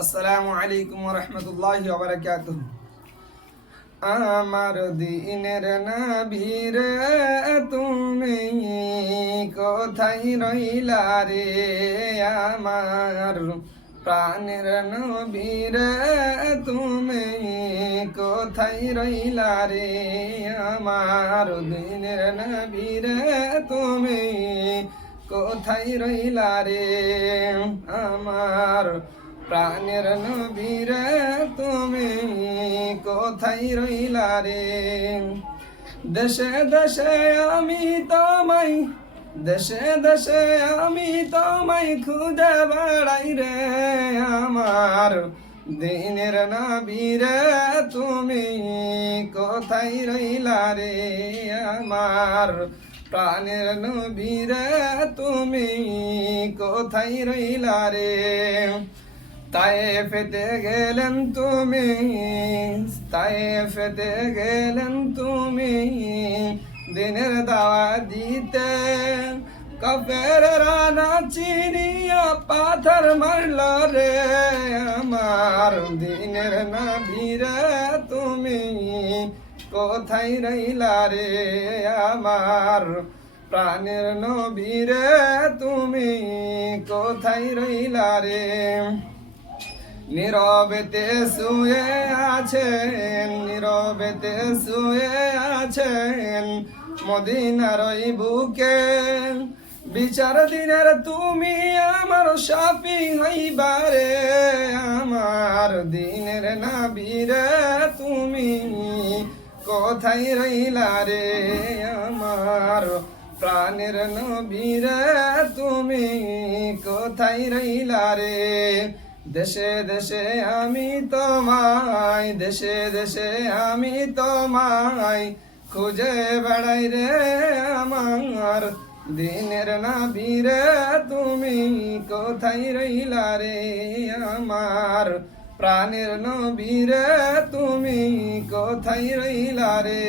আসসালামু আলাইকুম রহমতুল্লাহ বারাকাত আমার দিনের নবীর তুমি কোথায় রইলা রে? আমার প্রাণের নবীর, তুমি কোথায় রইলা রে? আমার দিনের নবীর, তুমি কোথায় রইলা রে? আমার প্রাণের নবীর তুমি কোথায় রইলা রে? দেশে দেশে আমি তোমায়, দেশে দেশে আমি তোমায় খুঁজে বেড়াই রে। আমার দিনের নবীরে তুমি কোথায় রইলা রে? আমার প্রাণের নবীরে তুমি কোথায় রইলা রে? তাই ফেতে গেলেন তুমি তাই ফেতে গেলেন তুমি, দিনের দাওয়া দিতে। কপের রানা চিনিয়া পাথর মারল রে, আমার দিনের নবীরে তুমি কোথায় রইলা রে, আমার প্রাণের নবীরে তুমি কোথায় রইলা রে? নীরবেতে শুয়ে আছেন, নীরবেতে শুয়ে আছেন মদিনার ওই বুকে। বিচার দিনের তুমি আমার সাপি হইবারে, আমার দিনের নাবিরে তুমি কোথায় রইলা রে? আমার প্রাণের নবীরে তুমি কোথায় রইলা রে? দেশে দেশে আমি তোমায়, দেশে দেশে আমি তোমায় খুঁজে বেড়াই রে আমার। দিনের নাবিরে তুমি কোথায় রইলা রে আমার? প্রাণের নবীরে তুমি কোথায় রইলা রে?